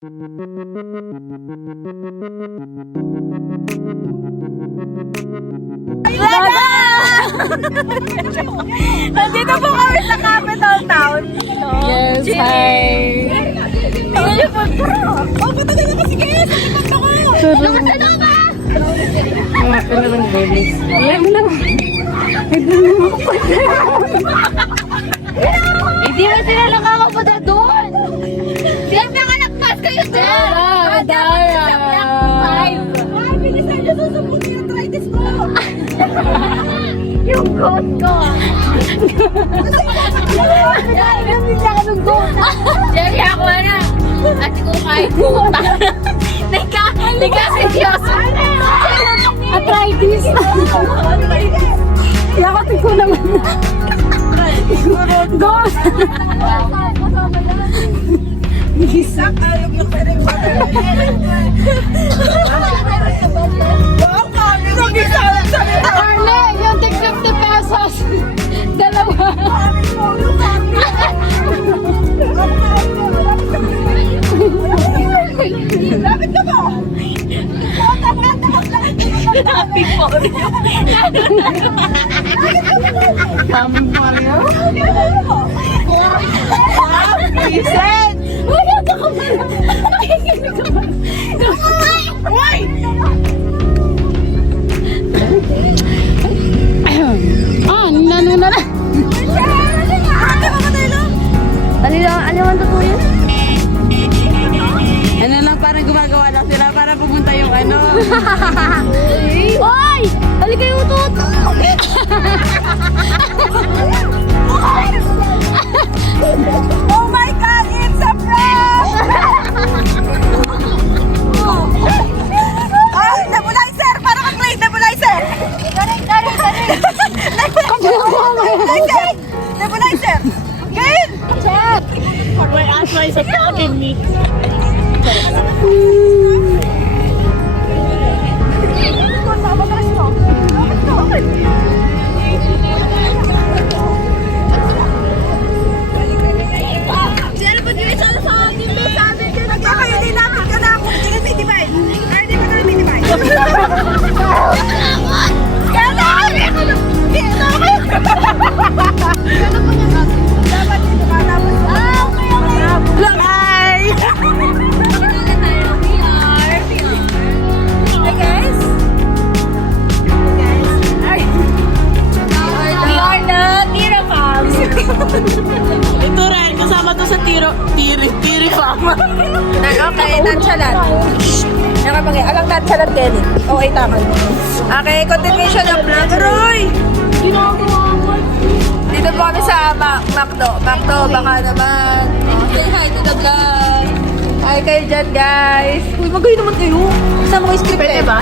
Nandito po kami sa Capital Town. Yes, hi! Tingnan niyo po. Oh, patagal na kasi guys. Nakikita ko. Nakasano ba? Ano lang, babies? Ayan lang. Hindi mo sila nakakapunta doon. Sila nakalagpas kayo doon. Dara! Ay, bilisan niyo susubok yung arthritis ko. Yung goat ko. Yung bigla ka ng goat. Jerry, ako na. At ko kahit pumunta. Nagka-seryoso. Arthritis! Yakapin ko naman. Ghost! Isak, alog yung sarang bata. Arle, yung tig 50 pesos. Dalawa. Lapit ka ba? Happy for you. Happy for you? Listen! Wala ka ka ba? Nakikinig ka ba? Uy! Nanuna na. Ano naman totoo yun? Ano lang, parang gumagawa lang sila para pumunta yung ano. Oy! Halika yung utot! Oh my God! It's a prank! Ay, nebulizer! Para kang Glade nebulizer! Nebulizer! Nebulizer! Gail! Check! My asthma is attacking me. Ito rin, kasama to sa Tiri Fama. Okay, nonchalant. Nakapagay, alang nonchalant din. Okay, tama. Okay, continuation ng vlog. Roy! Dito po kami sa Macdo. Macdo, baka naman. Oh, say hi to the vlog. Hi kayo dyan, guys. Uy, magayon naman kayo. Kasama ko yung script. Pwede ba?